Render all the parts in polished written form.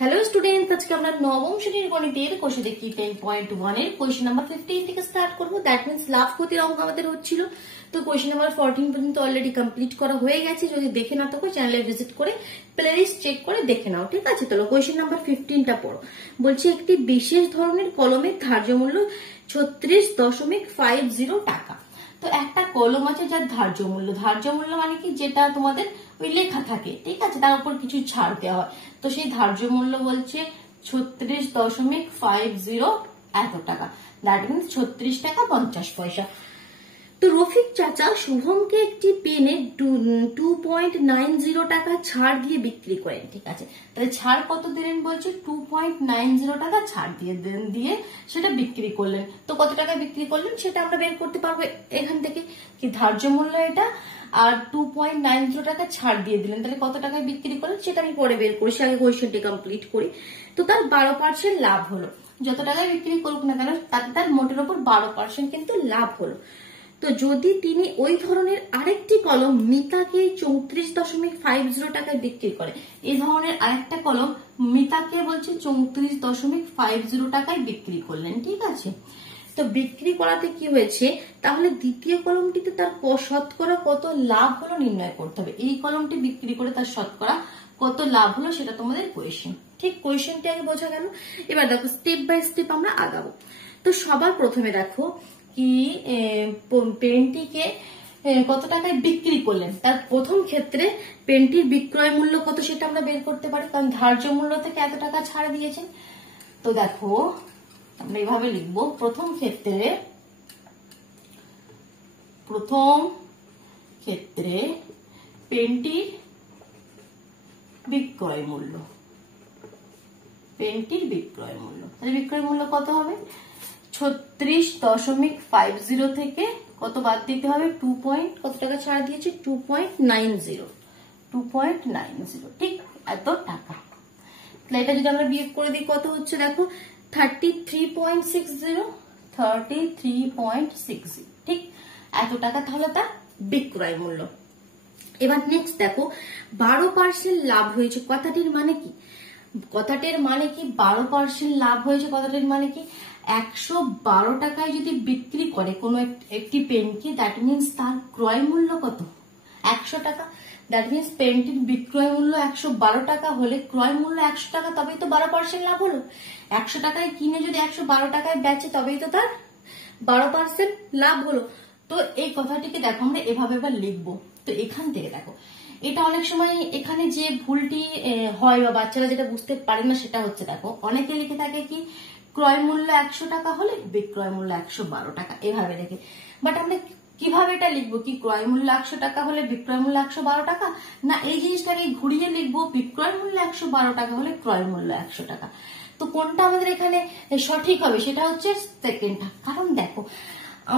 Hello students, আজকে আমরা নবম শ্রেণীর গণিতের কোষে দেখি 10.1 এর কোয়েশ্চেন নাম্বার 15 থেকে স্টার্ট করব। দ্যাট মিন্স লাভ ক্ষতির অঙ্ক আমাদের হচ্ছিল। তো কোয়েশ্চেন নাম্বার 14 পর্যন্ত অলরেডি কমপ্লিট করা হয়ে গেছে। যদি দেখে না থাকো চ্যানেলে ভিজিট করে প্লেলিস্ট চেক করে দেখে নাও, ঠিক আছে? চলো কোয়েশ্চেন নাম্বার 15টা পড়ো। বলছে একটি বিশেষ ধরনের কলমের ধার্য মূল্য 36.50 টাকা। তো একটা কলম আছে যার ধার্য মূল্য মানে কি, যেটা তোমাদের ওই লেখা থাকে, ঠিক আছে, তার উপর কিছু ছাড় দেওয়া হয়। তো সেই ধার্য মূল্য বলছে 36.50 এত টাকা। দ্যাট মিনস 36 টাকা 50 পয়সা। তো রফিক চাচা শুভমকে একটি পেনে 2.90 টাকা ছাড় দিয়ে বিক্রি করেন, ঠিক আছে? তাহলে ছাড় কত দিলেন বলছে 2.90 টাকা ছাড় দিয়ে সেটা বিক্রি করলেন। তো কত টাকায় বিক্রি করলেন সেটা আমরা বের করতে পারবো এখান থেকে, কি ধার্য মূল্য এটা আর 2.90 টাকা ছাড় দিয়ে দিলেন, তাহলে কত টাকায় বিক্রি করলেন সেটা আমি পরে বের করি, আগে কোয়েশ্চেনটি কমপ্লিট করি। তো তার 12% লাভ হলো। যত টাকায় বিক্রি করুক না কেন তাতে তার মোটের উপর 12% কিন্তু লাভ হলো। তো যদি তিনি ওই ধরনের আরেকটি কলম মিতাকে 34.50 টাকায় বিক্রি করে, এই ধরনের আরেকটা কলম মিতাকে বলছে 34.50 টাকায় বিক্রি করলেন, ঠিক আছে? তো বিক্রি করাতে কি হয়েছে, তাহলে দ্বিতীয় কলমটিতে তার শতকরা কত লাভ হলো নির্ণয় করতে হবে। এই কলমটি বিক্রি করে তার শতকরা কত লাভ হলো সেটা তোমাদের কোয়েশ্চেন, ঠিক? কোয়েশ্চেনটি আগে বোঝা গেল। এবার দেখো স্টেপ বাই স্টেপ আমরা আগাবো। তো সবার প্রথমে দেখো কি পেনটিকে কত টাকায় বিক্রি করলেন, তার প্রথম ক্ষেত্রে পেনটির বিক্রয় মূল্য কত সেটা আমরা বের করতে পারি, কারণ ধার্য মূল্য থেকে এত টাকা ছাড় দিয়েছেন। তো দেখো আমরা এইভাবে লিখবো, প্রথম ক্ষেত্রে পেনটির বিক্রয় মূল্য, তাহলে বিক্রয় মূল্য কত হবে 36.50 থেকে কত বাদ দিতে হবে, কত টাকা ছাড় দিয়েছে 2.90, ঠিক এত টাকা। তাহলে এটা যদি আমরা বিয়োগ করে দিই কত হচ্ছে দেখো 33.60, ঠিক এত টাকা তাহলে তার বিক্রয় মূল্য। এবার নেক্সট দেখো 12% লাভ হয়েছে, কথাটির মানে কি? 12% লাভ হয়েছে, কথাটির মানে কি 112 টাকায় যদি বিক্রি করে কোনো একটি পেনকে, দ্যাট মিনস তার ক্রয় মূল্য কত 100 টাকা। দ্যাট মিনস পেনটির বিক্রয় মূল্য 112 টাকা হলে ক্রয় মূল্য 100 টাকা, তবেই তো 12% লাভ হলো। 100 টাকায় কিনে যদি 112 টাকায় বেচে তবেই তো তার 12% লাভ হলো। তো এই কথাটিকে দেখো আমরা এভাবে এবার লিখবো। তো এখান থেকে দেখো এটা অনেক সময় এখানে যে ভুলটি হয় বা বাচ্চারা যেটা বুঝতে পারে না সেটা হচ্ছে, দেখো অনেকে লিখে থাকে কি ক্রয় মূল্য 100 টাকা হলে বিক্রয় মূল্য 112 টাকা, এভাবে দেখে। বাট আমরা কিভাবে এটা লিখবো, কি ক্রয় মূল্য 100 টাকা হলে বিক্রয় মূল্য 112 টাকা, না এই জিনিসটাকে ঘুরিয়ে লিখবো বিক্রয় মূল্য 112 টাকা হলে ক্রয় মূল্য 100 টাকা। তো কোনটা আমাদের এখানে সঠিক হবে সেটা হচ্ছে সেকেন্ডটা। কারণ দেখো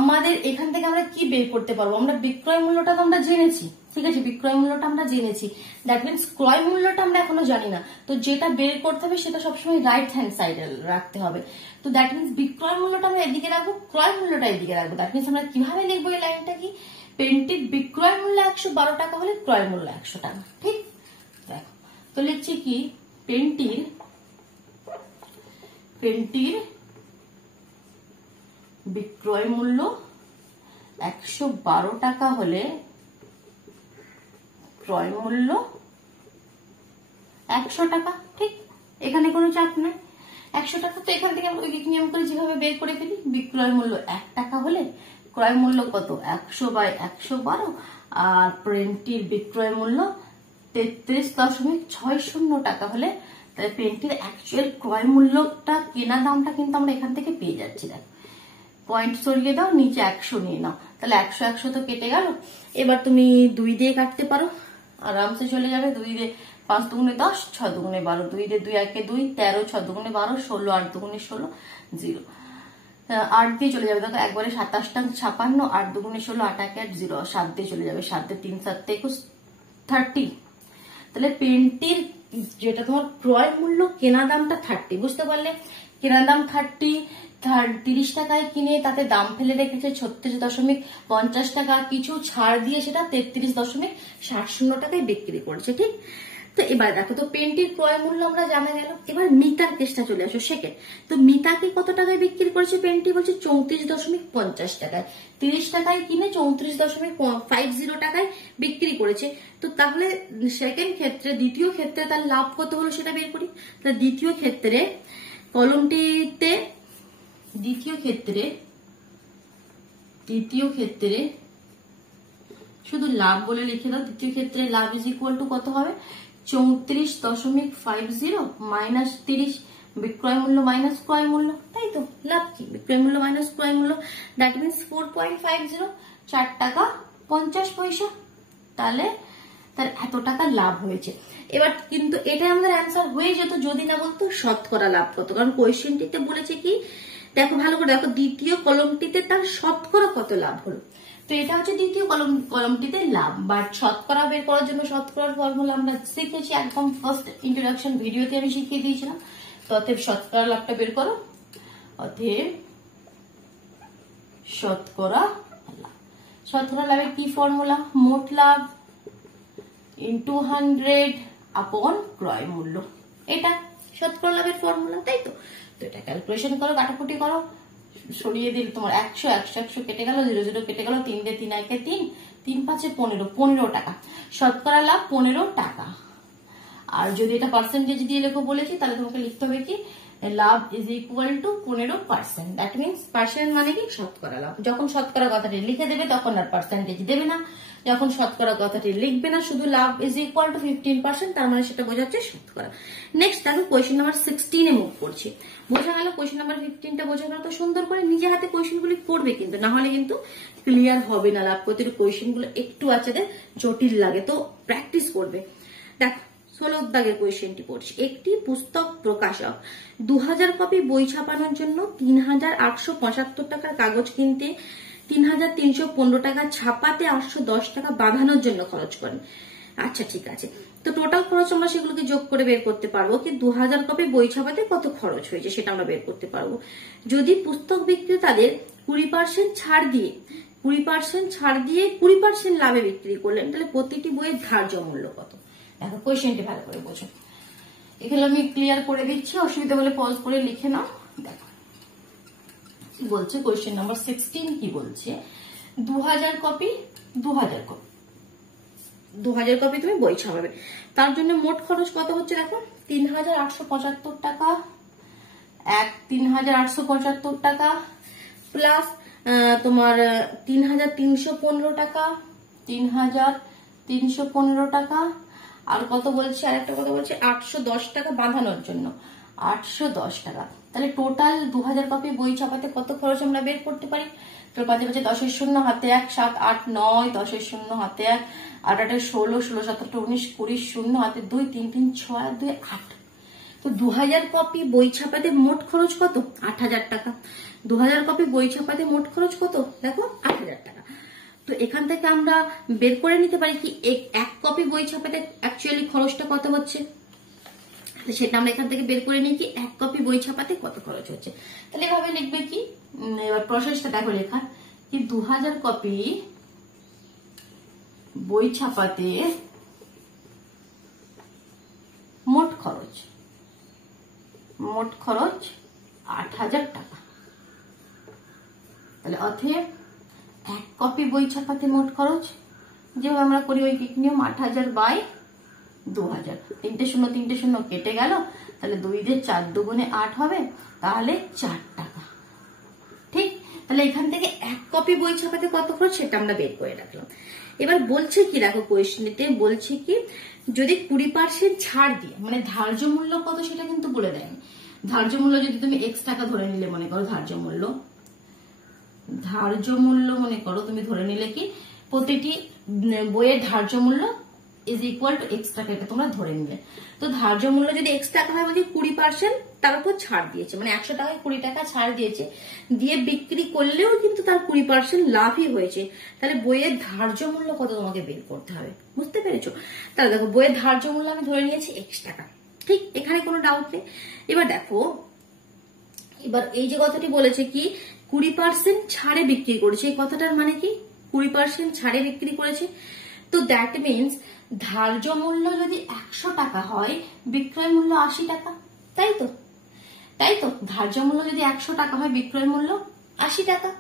আমাদের এখান থেকে আমরা কি বের করতে পারবো, আমরা বিক্রয় মূল্যটা তো আমরা জেনেছি, ঠিক আছে, বিক্রয় মূল্যটা আমরা জেনেছি, দ্যাট মিনস ক্রয় মূল্যটা আমরা এখনো জানি না। তো যেটা বের করতে হবে সেটা সবসময় রাইট হ্যান্ড সাইডে রাখতে হবে। তো দ্যাট মিনস বিক্রয় মূল্যটা আমরা এদিকে রাখবো, ক্রয় মূল্যটা এদিকে রাখবো। দ্যাট মিনস আমরা কিভাবে লিখবো এই লাইনটা, কি পেনটির বিক্রয় মূল্য 112 টাকা হলে ক্রয় মূল্য 100 টাকা, ঠিক? দেখো তো লিখছি কি পেনটির বিক্রয় মূল্য 112 টাকা হলে ক্রয় মূল্য 100 টাকা, ঠিক? এখানে কোনো চাপ নাই, 100 টাকা। তো এখান থেকে আমরা ঐকিক নিয়ম করে যেভাবে বের করে ফেলি, বিক্রয় মূল্য 1 টাকা হলে ক্রয় মূল্য কত 100/112, আর পেনটির বিক্রয় মূল্য 33.60 টাকা হলে তাহলে পেনটির অ্যাকচুয়াল ক্রয় মূল্যটা কেনা দামটা কিন্তু আমরা এখান থেকে পেয়ে যাচ্ছি। দেখো পয়েন্ট সরিয়ে দাও, নিচে 100 নিয়ে নাও, তাহলে 100 তো কেটে গেল। এবার তুমি 2 দিয়ে কাটতে পারো, আরামসে চলে যাবে। 2 দিয়ে 5 দুগুণে 10, 6 দুগুণে 12, 2 দিয়ে 2 1 2, 13, 6 দুগুণে 12, 16, 8 দুগুণে 16, 0, 8 দিয়ে চলে যাবে। দেখো একবারে 27 টা 56, 8 দুগুণে 16, 8 1 8 0, 7 দিয়ে চলে যাবে, 7 দিয়ে 3 7 21, 30। তাহলে পেনটির যেটা তোমার ক্রয় মূল্য কেনা দামটা 30, বুঝতে পারলে? কেনা দাম 30 টাকায় কিনে তাতে দাম ফেলে রেখেছে 36.50 টাকা, কিছু ছাড় দিয়ে সেটা 33.60 টাকায় বিক্রি করছে, ঠিক? তো এবার দেখো, তো পেনটির ক্রয় মূল্য আমরা জানা গেল। এবার মিতার কেসটা চলে আসো সেকেন্ড। তো মিতাকে কত টাকায় বিক্রি করেছে পেনটি? বলছে 34.50 টাকায়। 30 টাকায় কিনে 34.50 টাকায় বিক্রি করেছে। তো তাহলে সেকেন্ড ক্ষেত্রে, দ্বিতীয় ক্ষেত্রে তার লাভ কত হলো সেটা বের করি। তাহলে দ্বিতীয় ক্ষেত্রে কলমটিতে, দ্বিতীয় ক্ষেত্রে শুধু লাভ বলে লিখে দাও। দ্বিতীয় ক্ষেত্রে লাভ ইজ ইকুয়াল টু কত হবে? 34.50 মাইনাস 30, বিক্রয় মূল্য মাইনাস ক্রয় মূল্য, তাই তো? লাভ কি? বিক্রয় মূল্য মাইনাস ক্রয় মূল্য, দ্যাট মিনস 4.50, 4 টাকা 50 পয়সা। তাহলে তার এত টাকা লাভ হয়েছে। এবার কিন্তু এটা আমাদের অ্যান্সার হয়ে যেত যদি না বলতো শতকরা লাভ কত। কারণ কোয়েশ্চেনটিতে বলেছে কি, দেখো ভালো করে দেখো, দ্বিতীয় কলমটিতে তার শতকরা কত লাভ হলো। তো এটা হচ্ছে দ্বিতীয় কলমটিতে লাভ। বাট শতকরা বের করার জন্য শতকরার ফর্মুলা আমরা শিখেছি একদম ফার্স্ট ইন্ট্রোডাকশন ভিডিওতে আমি শিখিয়ে দিয়েছিলাম। তো অতএব শতকরা লাভটা বের করো। অতএব শতকরা লাভের কি ফর্মুলা? মোট লাভ ইন্টু 100 আপন ক্রয় মূল্য। এটা শতকরা লাভের ফর্মুলা, তাই তো? তো এটা ক্যালকুলেশন করো, কাটাকুটি করো, সরিয়ে দিলে তোমার 100 কেটে গেল, 0 কেটে গেল, 3 দিয়ে 3 1 3, 3 5 15 টাকা। শতকরা লাভ 15 টাকা। আর যদি এটা পার্সেন্টেজ দিয়ে লেখো বলেছি, তাহলে তোমাকে লিখতে হবে কি, love is equal to 15%। That means percent মানে কি? শতকরা লাভ। যখন শতকরা কথাটি লিখে দেবে তখন আর পার্সেন্টেজ দেবে না। যখন শতকরা কথাটি লিখবে না, শুধু লাভ ইজ ইকুয়াল টু 15%, তার মানে সেটা বোঝাচ্ছে শতকরা। নেক্সট দেখো, কোয়েশ্চেন নাম্বার 16 মুভ করছি। বোঝা গেল? কোয়েশ্চেন নাম্বার 15টা বোঝা গেল। তো সুন্দর করে নিজে হাতে কোয়েশ্চেন গুলি করবে কিন্তু, না হলে কিন্তু ক্লিয়ার হবে না। লাভ করতে কোয়েশ্চেন গুলো একটু বাচ্চাদের জটিল লাগে, তো প্র্যাকটিস করবে। দেখো 16 দাগের কোয়েশ্চেনটি পড়ছি। একটি পুস্তক প্রকাশক 2000 কপি বই ছাপানোর জন্য 3875 টাকার কাগজ কিনতে 3315 টাকা, ছাপাতে 810 টাকা বাঁধানোর জন্য খরচ করেন। আচ্ছা ঠিক আছে, তো টোটাল খরচ আমরা সেগুলোকে যোগ করে বের করতে পারবো কি 2000 কপি বই ছাপাতে কত খরচ হয়েছে সেটা আমরা বের করতে পারবো। যদি পুস্তক বিক্রেতাদের 20% ছাড় দিয়ে 20% লাভে বিক্রি করলেন, তাহলে প্রতিটি বইয়ের ধার্য মূল্য কত? দেখো কোয়েশ্চেনটি ভালো করে বোঝো। এখানে আমি ক্লিয়ার করে দিচ্ছি, অসুবিধা হলে পজ করে লিখে নাও। দেখো কি বলছে কোয়েশ্চেন নাম্বার 16, কি বলছে? 2000 কপি তুমি বই ছাপাবে, তার জন্য মোট খরচ কত হচ্ছে দেখো, 3875 টাকা, 3875 টাকা প্লাস তোমার 3315 টাকা, 3315 টাকা, আর কত বলছে, আরেকটা কথা বলছে 810 টাকা বাঁধানোর জন্য, 810 টাকা। তাহলে টোটাল 2000 কপি বই ছাপাতে কত খরচ আমরা বের করতে পারি। তো পাঁচে পাঁচে 10 শূন্য হাতে 1, 7 8 9, 10 শূন্য হাতে 1, 8 8 16, 16 17 19 20, শূন্য হাতে 2, 3 3 6 2 8। তো 2000 কপি বই ছাপাতে মোট খরচ কত? 8000 টাকা। 2000 কপি বই ছাপাতে মোট খরচ কত? দেখো 8000 টাকা। তো এখান থেকে আমরা বের করে নিতে পারি কি এক কপি বই ছাপাতে অ্যাকচুয়ালি খরচটা কত হচ্ছে, সেটা আমরা এখান থেকে বের করে নিই কি 1 কপি বই ছাপাতে কত খরচ হচ্ছে। তাহলে এভাবে লিখবে কি, এবার প্রসেসটা দেখো লেখার কি, 2000 কপি বই ছাপাতে মোট খরচ 8000 টাকা। তাহলে অতএব 1 কপি বই ছাপাতে মোট খরচ, যেভাবে আমরা করি ওই নিয়ম, 8000 বাই 2000, 3 শূন্য 3 শূন্য কেটে গেল, তাহলে 2 দিয়ে 4 দুগুণে 8 হবে, তাহলে 4 টাকা। ঠিক, তাহলে এখান থেকে 1 কপি বই ছাপাতে কত খরচ সেটা আমরা বের করে রাখলাম। এবার বলছে কি দেখো কোয়েশ্চেনটিতে বলছে কি, যদি 20% ছাড় দিয়ে, মানে ধার্য মূল্য কত সেটা কিন্তু বলে দেয়নি। ধার্য মূল্য যদি তুমি x টাকা ধরে নিলে, মনে করো ধার্য মূল্য মনে করো তুমি ধরে নিলে কি প্রতিটি বইয়ের ধার্য মূল্য ইজ ইকুয়াল টু x টাকা, এটা তোমরা ধরে নিলে। তো ধার্য মূল্য যদি x টাকা হয়, বলছে 20% তার উপর ছাড় দিয়েছে, মানে 100 টাকায় 20 টাকা ছাড় দিয়েছে, দিয়ে বিক্রি করলেও কিন্তু তার 20% লাভই হয়েছে। তাহলে বইয়ের ধার্য মূল্য কত তোমাকে বের করতে হবে, বুঝতে পেরেছো? তাহলে দেখো বইয়ের ধার্য মূল্য আমি ধরে নিয়েছি x টাকা। ঠিক, এখানে কোনো ডাউট নেই। এবার দেখো, এবার এই যে কথাটি বলেছে কি 20% ছাড়ে বিক্রি করেছে, এই কথাটার মানে কি 20% ছাড়ে বিক্রি করেছে। তো দ্যাট মিনস ধার্য মূল্য যদি 100 টাকা হয়, বিক্রয় মূল্য 80 টাকা, তাই তো? তাই তো, ধার্য মূল্য যদি 100 টাকা হয়, বিক্রয় মূল্য 80 টাকা।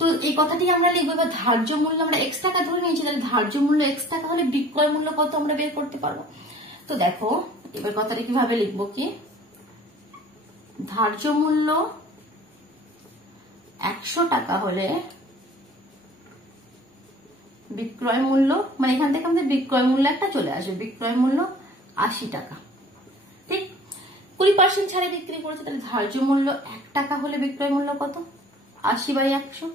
তো এই কথাটি আমরা লিখবো। এবার ধার্য মূল্য আমরা x টাকা ধরে নিয়েছি, তাহলে ধার্য মূল্য x টাকা হলে বিক্রয় মূল্য কত আমরা বের করতে পারবো। তো দেখো এবার কথাটা কিভাবে লিখবো, কি ধার্য মূল্য 100 টাকা হলে বিক্রয় মূল্য, মানে এখান থেকে আমাদের বিক্রয় মূল্য একটা চলে আসবে, বিক্রয় মূল্য 80 টাকা। ঠিক, 20% ছাড়ে বিক্রি করেছে, তাহলে ধার্য মূল্য 1 টাকা হলে বিক্রয় মূল্য কত, 80/100।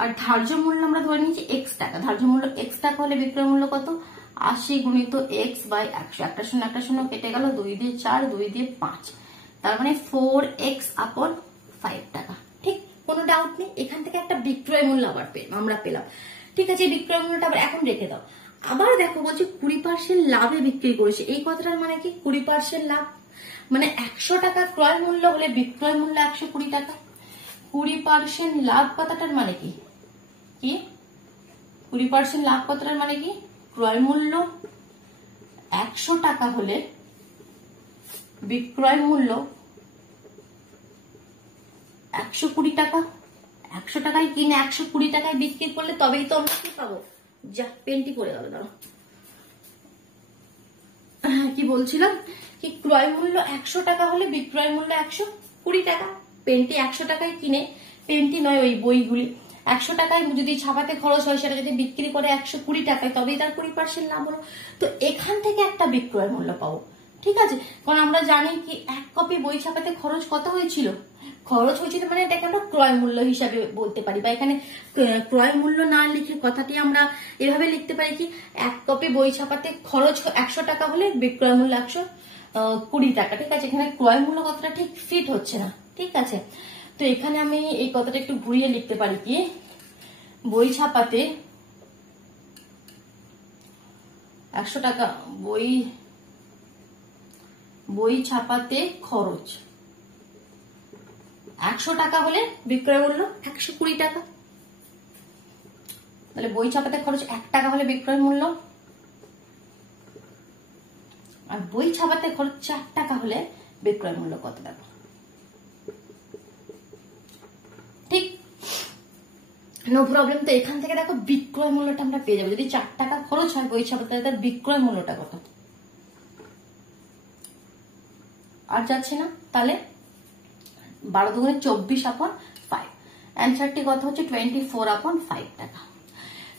আর ধার্য মূল্য আমরা ধরে নিয়েছি x টাকা, ধার্য মূল্য x টাকা হলে বিক্রয় মূল্য কত, 80 গুণিত x/100। একটা শূন্য একটা শূন্য কেটে গেল, 2 দিয়ে 4, 2 দিয়ে 5, তার মানে 4x/5 টাকা। ঠিক, কোনো ডাউট নেই। এখান থেকে একটা বিক্রয় মূল্য আবার আমরা পেলাম। ঠিক আছে, বিক্রয় মূল্যটা আবার এখন রেখে দাও। আবার দেখো বলছে 20% লাভে বিক্রি করেছে। এই কথাটার মানে কি, 20% লাভ মানে 100 টাকা ক্রয় মূল্য হলে বিক্রয় মূল্য 120 টাকা। 20% লাভ কথাটার মানে কি, 20% লাভ কথাটার মানে কি, ক্রয় মূল্য 100 টাকা হলে বিক্রয় মূল্য 120 টাকা। 100 টাকায় কিনে 120 টাকায় বিক্রি করলে তবেই তো আমরা কি পাবো। যা, পেনটি পড়ে গেল, দাঁড়াও। কি বলছিলাম, কি ক্রয় মূল্য 100 টাকা হলে বিক্রয় মূল্য 120 টাকা। পেনটি 100 টাকায় কিনে, পেনটি নয় ওই বইগুলি, 100 টাকায় যদি ছাপাতে খরচ হয়, সেটা যদি বিক্রি করে 120 টাকায়, তবেই তার 20% লাভ হলো। তো এখান থেকে একটা বিক্রয় মূল্য পাবো। ঠিক আছে, কারণ আমরা জানি কি 1 কপি বই ছাপাতে খরচ কত হয়েছিল, খরচ হয়েছিল মানে এটাকে আমরা ক্রয় মূল্য হিসাবে বলতে পারি, বা এখানে ক্রয় মূল্য না লিখে কথাটি আমরা এভাবে লিখতে পারি কি, 1 কপি বই ছাপাতে খরচ 100 টাকা হলে বিক্রয় মূল্য 120 টাকা। ঠিক আছে, এখানে ক্রয় মূল্য কথাটা ঠিক ফিট হচ্ছে না। ঠিক আছে, তো এখানে আমি এই কথাটা একটু ঘুরিয়ে লিখতে পারি কি, বই ছাপাতে 100 টাকা, বই ছাপাতে খরচ 100 টাকা হলে বিক্রয় মূল্য 120 টাকা। তাহলে বই ছাপাতে খরচ 1 টাকা হলে বিক্রয় মূল্য, আর বই ছাপাতে খরচ 4 টাকা হলে বিক্রয় মূল্য কত টাকা। ঠিক, নো প্রবলেম। তো এখান থেকে দেখো বিক্রয় মূল্যটা আমরা পেয়ে যাবো। যদি 4 টাকা খরচ হয় বই ছাপাতে, তার বিক্রয় মূল্যটা কত। আর যাচ্ছে না, তাহলে 12 দুগুণে 24/5। অ্যান্সারটি কত হচ্ছে 24/5 টাকা।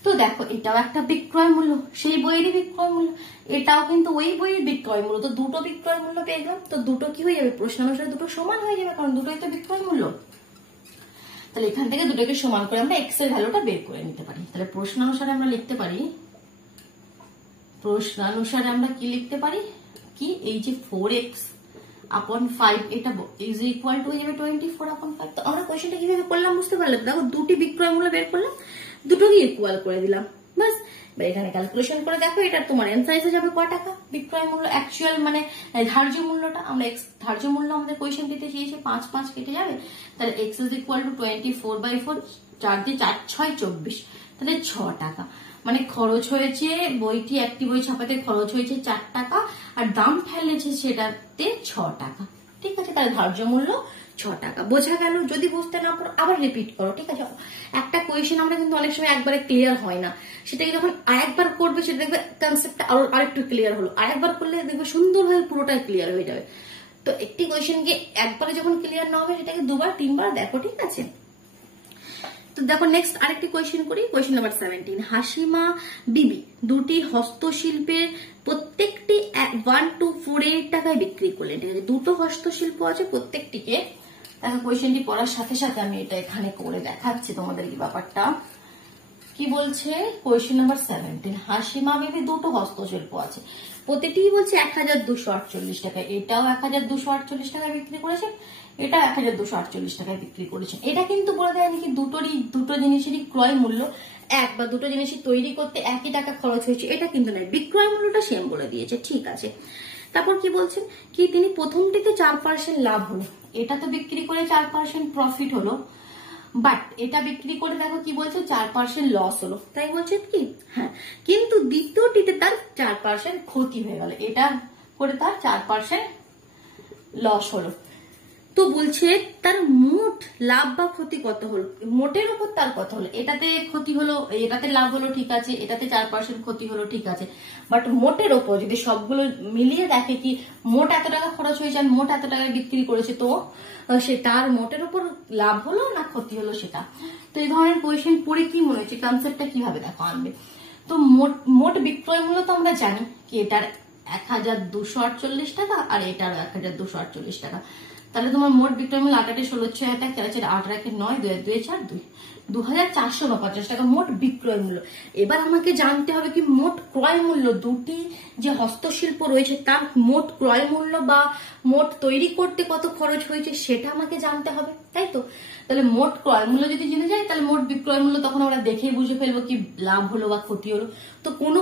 তো দেখো এটাও একটা বিক্রয় মূল্য, সেই বইয়েরই বিক্রয় মূল্য, এটাও কিন্তু ওই বইয়ের বিক্রয় মূল্য। তো দুটো বিক্রয় মূল্য পেয়ে গেলাম। তো দুটো কি হয়ে যাবে, প্রশ্ন অনুসারে দুটো সমান হয়ে যাবে, কারণ দুটোই তো বিক্রয় মূল্য। তাহলে এখান থেকে দুটোকে সমান করে আমরা এক্স এর ভ্যালুটা বের করে নিতে পারি। তাহলে প্রশ্ন অনুসারে আমরা লিখতে পারি, প্রশ্নানুসারে আমরা কি লিখতে পারি, কি এই যে 4x/5 এটা ইজ ইকুয়াল টু হয়ে যাবে 24/5। তো আমরা কোয়েশ্চেনটা কিভাবে করলাম বুঝতে পারলাম। দেখো দুটি বিক্রয় মূল্য বের করলাম, দুটোকে ইকুয়াল করে দিলাম, বাস। এখানে ক্যালকুলেশন করে দেখো, এটা তোমার অ্যান্সার এসে যাবে ক টাকা। বিক্রয় মূল্য অ্যাকচুয়াল মানে ধার্য মূল্যটা, আমরা ধার্য মূল্য আমাদের কোয়েশ্চেন দিতে চেয়েছে, 5 কেটে যাবে। তাহলে x ইজ ইকুয়াল টু 24/4, 4 দিয়ে 4 6 24, তাহলে 6 টাকা। মানে খরচ হয়েছে বইটি, একটি বই ছাপাতে খরচ হয়েছে 4 টাকা, আর দাম ফেলেছে সেটাতে 6 টাকা। ঠিক আছে, তাহলে ধার্য মূল্য 6 টাকা। বোঝা গেল? যদি বুঝতে না পারো আবার রিপিট করো। ঠিক আছে, একটা কোয়েশ্চেন আমরা কিন্তু অনেক সময় একবারে ক্লিয়ার হয় না, সেটাকে যখন আরেকবার করবে সেটা দেখবে কনসেপ্টটা আরেকটু ক্লিয়ার হলো, আরেকবার করলে দেখবে সুন্দরভাবে পুরোটাই ক্লিয়ার হয়ে যাবে। তো একটি কোয়েশ্চেনকে একবারে যখন ক্লিয়ার না হবে সেটাকে 2বার 3বার দেখো। ঠিক আছে, তো দেখো নেক্সট আরেকটি কোয়েশ্চেন করি। কোয়েশ্চেন নাম্বার 17, হাসিমা বিবি দুটি হস্তশিল্পের প্রত্যেকটি 1248 টাকায় বিক্রি করলেন। ঠিক আছে, দুটো হস্তশিল্প আছে, প্রত্যেকটিকে দেখো কোয়েশ্চেনটি পড়ার সাথে সাথে আমি এটা এখানে করে দেখাচ্ছি তোমাদের কি ব্যাপারটা কি বলছে। কোয়েশ্চেন নাম্বার 17, হাসিমা বিবি দুটো হস্তশিল্প আছে, প্রতিটি বলছে 1248 টাকায়। এটাও 1248 টাকায় বিক্রি করেছে, এটা 1248 টাকায় বিক্রি করেছেন। এটা কিন্তু বলে দেয় নাকি দুটো জিনিসেরই ক্রয় মূল্য এক, বা দুটো জিনিসই তৈরি করতে একই টাকা খরচ হয়েছে, এটা কিন্তু নয়। বিক্রয় মূল্যটা সেম বলে দিয়েছে। ঠিক আছে, তারপর কি বলছেন, কি তিনি প্রথমটিতে 4% লাভ হলো, এটা তো বিক্রি করে 4% প্রফিট হলো, বাট এটা বিক্রি করে দেখো কি বলছে 4% লস হলো, তাই বলছে কি? হ্যাঁ, কিন্তু দ্বিতীয়টিতে তার 4% ক্ষতি হয়ে গেল, এটা করে তার 4% লস হলো। তো বলছে তার মোট লাভ বা ক্ষতি কত হলো, মোটের উপর তার কত হলো। এটাতে ক্ষতি হলো, এটাতে লাভ হলো, ঠিক আছে, এটাতে 4% ক্ষতি হলো, ঠিক আছে, বাট মোটের ওপর যদি সবগুলো মিলিয়ে দেখে কি মোট এত টাকা খরচ হয়েছে আর মোট এত টাকায় বিক্রি করেছে, তো সে তার মোটের উপর লাভ হলো না ক্ষতি হলো সেটা। তো এই ধরনের কোয়েশ্চেন পড়ে কি মনে হচ্ছে কনসেপ্টটা কিভাবে দেখো আনবে। তো মোট বিক্রয় মূল্য তো আমরা জানি কি এটার 1248 টাকা আর এটার 1248 টাকা, তাহলে তোমার মোট বিক্রয় মূল্য 8 8 16 6 টাকা, 8 8 9 2 2 4 2 2449 টাকা মোট বিক্রয় মূল্য। এবার আমাকে জানতে হবে কি মোট ক্রয় মূল্য, দুটি যে হস্তশিল্প রয়েছে তার মোট ক্রয় মূল্য বা মোট তৈরি করতে কত খরচ হয়েছে সেটা আমাকে জানতে হবে, তাই তো। তাহলে মোট ক্রয় মূল্য যদি জেনে যায় তাহলে মোট বিক্রয় মূল্য তখন আমরা দেখেই বুঝে ফেলবো কি লাভ হলো বা ক্ষতি হলো। তো কোনো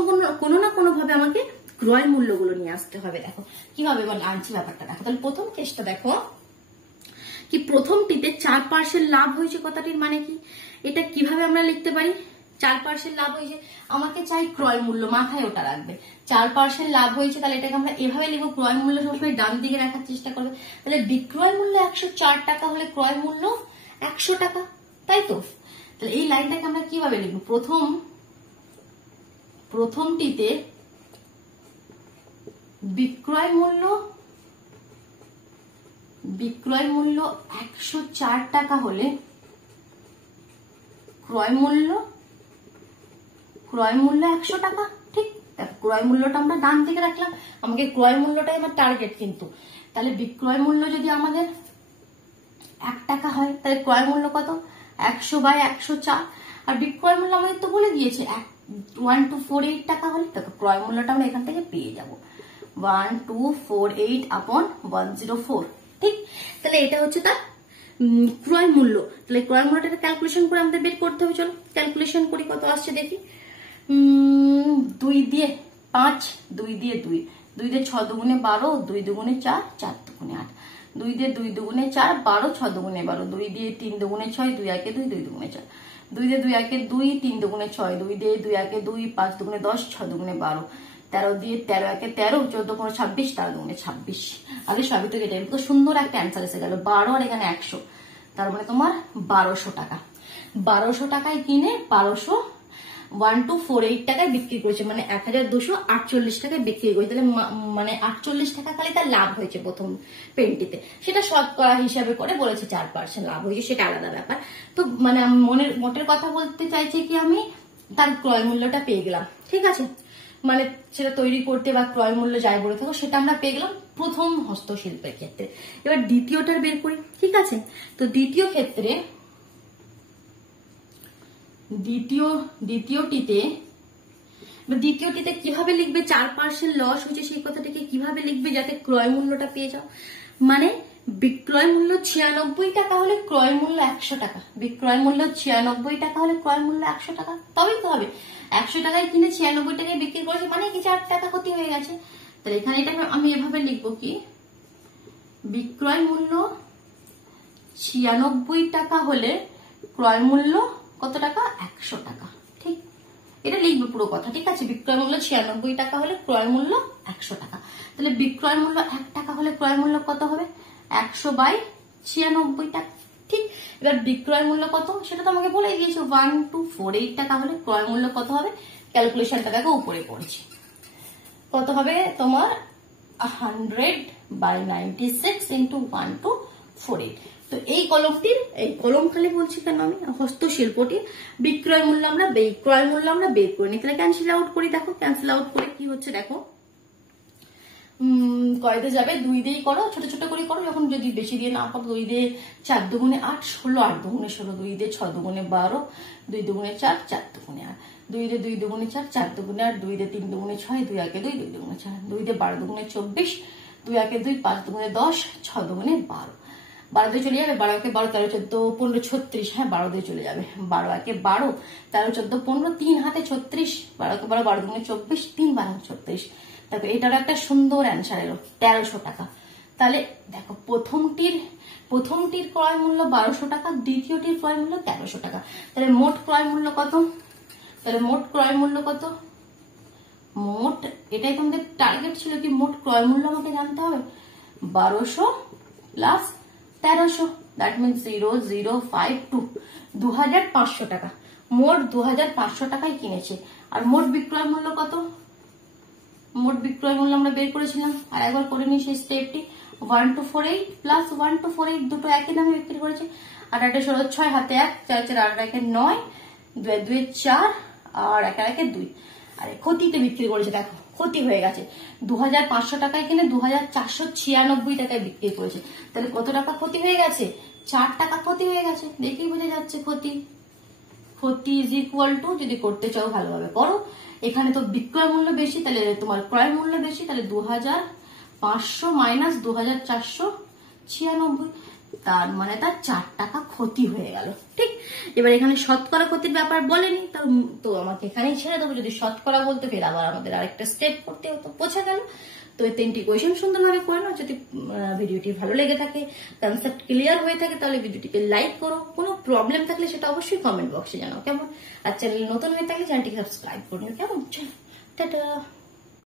না কোনো ভাবে আমাকে ক্রয় মূল্যগুলো নিয়ে আসতে হবে। দেখো কিভাবে এবার আনছি ব্যাপারটা দেখো। তাহলে প্রথম কেসটা দেখো কি প্রথমটিতে 4% লাভ হয়েছে কথাটির মানে কি, এটা কিভাবে আমরা লিখতে পারি? 4% লাভ হয়েছে, আমাকে চাই ক্রয় মূল্য, মাথায় ওটা রাখবে। 4% লাভ হয়েছে, তাহলে এটাকে আমরা এভাবে লিখবো, ক্রয় মূল্য সবসময় ডান দিকে রাখার চেষ্টা করবে। তাহলে বিক্রয় মূল্য 104 টাকা হলে ক্রয় মূল্য 100 টাকা, তাই তো। তাহলে এই লাইনটাকে আমরা কিভাবে লিখবো? প্রথমটিতে বিক্রয় মূল্য 104 টাকা হলে ক্রয় মূল্য 100 টাকা, ঠিক। ক্রয় মূল্যটা আমরা ডান দিকে রাখলাম, আমাকে ক্রয় মূল্যটাই আমার টার্গেট কিন্তু। তাহলে বিক্রয় মূল্য যদি আমাদের 1 টাকা হয় তাহলে ক্রয় মূল্য কত? 100/104। আর বিক্রয় মূল্য আমাদের তো বলে দিয়েছে 1248 টাকা হলে, দেখো ক্রয় মূল্যটা আমরা এখান থেকে পেয়ে যাবো 1248/104, ঠিক। তাহলে এটা হচ্ছে তার ক্রয় মূল্য। তাহলে ক্রয় মূল্যটা ক্যালকুলেশন করে আমাদের বের করতে হবে। চলো ক্যালকুলেশন করি, কত আসছে দেখি। 2 দিয়ে 5, 2 দিয়ে 2, 2 দিয়ে 6 দুগুণে 12, 2 দুগুণে 4, 4 দুগুণে 8, 2 দিয়ে 2 দুগুণে 4, 12, 6 দুগুণে 12, 2 দিয়ে 3 দুগুণে 6, 2 একে 2, 2 দুগুণে 4, 2 দিয়ে 2 একে 2, 3 দুগুণে 6, 2 দিয়ে 2 একে 2, 5 দুগুণে 10, 6 দুগুণে 12, 13 দিয়ে 13 একে 13, 14 15 26, 13 দুগুণে 26। আগে সবই তো কেটে তো সুন্দর একটা অ্যান্সার এসে গেল 12 আর এখানে 100, তার মানে তোমার 1200 টাকা। 1200 টাকায় কিনে 1248 টাকায় বিক্রি করেছে, মানে 1248 টাকায় বিক্রি করেছে। তাহলে মানে 48 টাকা খালি তার লাভ হয়েছে প্রথম পেনটিতে, সেটা শতকরা হিসাবে করে বলেছে 4% লাভ হয়েছে, সেটা আলাদা ব্যাপার। তো মানে মোটের কথা বলতে চাইছি কি আমি তার ক্রয় মূল্যটা পেয়ে গেলাম, ঠিক আছে, মানে সেটা তৈরি করতে বা ক্রয় মূল্য যাই বলে থাকো সেটা আমরা পেয়ে গেলাম প্রথম হস্তশিল্পের ক্ষেত্রে। এবার দ্বিতীয়টার বের করি, ঠিক আছে। তো দ্বিতীয়টিতে কিভাবে লিখবে 4% লস হয়েছে সেই কথাটাকে কিভাবে লিখবে যাতে ক্রয় মূল্যটা পেয়ে যাও। মানে বিক্রয় মূল্য 96 টাকা হলে ক্রয় মূল্য 100 টাকা, বিক্রয় মূল্য 96 টাকা হলে ক্রয় মূল্য 100 টাকা, তবেই তো হবে। 100 টাকায় কিনে 96 টাকায় বিক্রি করেছে, মানে কি 4 টাকা ক্ষতি হয়ে গেছে। তাহলে এখানে এটা আমি এভাবে লিখবো কি বিক্রয় মূল্য 96 টাকা হলে ক্রয় মূল্য কত টাকা? 100 টাকা, ঠিক। এটা লিখবে পুরো কথা, ঠিক আছে। বিক্রয় মূল্য 96 টাকা হলে ক্রয় মূল্য 100 টাকা। তাহলে বিক্রয় মূল্য 1 টাকা হলে ক্রয় মূল্য কত হবে? 100/96 টাকা, ঠিক। এবার বিক্রয় মূল্য কত সেটা তো আমাকে বলে দিয়েছে, 1248 টাকা হলে ক্রয় মূল্য কত হবে? ক্যালকুলেশনটা দেখো উপরে করেছি, কত হবে তোমার 100/96 × 1248। তো এই কলম খালি বলছি কেন আমি, হস্তশিল্পটির বিক্রয় মূল্য আমরা বের করে নিই। তাহলে ক্যান্সেল আউট করি, দেখো ক্যান্সেল আউট করে কি হচ্ছে দেখো, কয়তে যাবে 2 দিয়েই করো, ছোট ছোট করে করো, যখন যদি বেশি দিয়ে না পাবো 2 দিয়ে 4 দুগুণে 8, 16, 8 দুগুণে 16, 2 দিয়ে 6 দুগুণে 12, 2 দুগুণে 4, 4 দুগুণে 8, 2 দিয়ে 2 দুগুণে 4, 4 দুগুণে 8, 2 দিয়ে 3 দুগুণে 6, 2 একে 2, 2 দুগুণে 4, 2 দিয়ে 12 দুগুণে 24, 2 একে 2, 5 দুগুণে 10, 6 দুগুণে 12, 12 দিয়ে চলে যাবে, 12 একে 12, 13 14 15 36, হ্যাঁ 12 দিয়ে চলে যাবে, 12 একে 12, 13 14 15, 3 হাতে 36, 12 একে 12, 12 দুগুণে 24, 3 12 36। তারপর এটার একটা সুন্দর অ্যান্সার এলো 1300 টাকা। তাহলে দেখো প্রথমটির ক্রয় মূল্য 1200 টাকা, দ্বিতীয়টির ক্রয় মূল্য 1300 টাকা। তাহলে মোট ক্রয় মূল্য কত? মোট এটাই তোমাদের টার্গেট ছিল কি মোট ক্রয় মূল্য আমাকে জানতে হবে। 1200 প্লাস 1300 দ্যাট মিনস 0052, 2500 টাকা। মোট 2500 টাকায় কিনেছে। আর মোট বিক্রয় মূল্য কত? মোট বিক্রয় মূল্য আমরা বের করেছিলাম, আর একবার করে নিই সেই স্টেপটি। 1248 প্লাস 1248 দুটো একই দামে বিক্রি করেছে। আর একটা 16 6 হাতে 1 4 4 8 1 9 2 2 4 আর 1 1 2। আরে ক্ষতিতে বিক্রি করেছে, দেখো ক্ষতি হয়ে গেছে। 2500 টাকায় কিনে 2496 টাকায় বিক্রি করেছে। তাহলে কত টাকা ক্ষতি হয়ে গেছে? 4 টাকা ক্ষতি হয়ে গেছে। দেখেই বোঝা যাচ্ছে ক্ষতি ইজ ইকুয়াল টু, যদি করতে চাও ভালোভাবে করো, এখানে তো বিক্রয় মূল্য বেশি, তাহলে তোমার ক্রয় মূল্য বেশি, তাহলে 2500 মাইনাস 2496, তার মানে তার 4 টাকা ক্ষতি হয়ে গেল। ঠিক, এবার এখানে শতকরা ক্ষতির ব্যাপার বলেনি, তো আমাকে এখানেই ছেড়ে দেবো। যদি শতকরা বলতে ফের আবার আমাদের আরেকটা স্টেপ করতে হতো, বোঝা গেল। তো এই 3টি কোয়েশ্চেন সুন্দরভাবে করে নাও। যদি ভিডিওটি ভালো লেগে থাকে, কনসেপ্ট ক্লিয়ার হয়ে থাকে, তাহলে ভিডিওটিকে লাইক করো। কোনো প্রবলেম থাকলে সেটা অবশ্যই কমেন্ট বক্সে জানাও, কেমন? আর চ্যানেল নতুন হয়ে থাকলে চ্যানেলটিকে সাবস্ক্রাইব করে নিও, কেমন? চলো টাটা।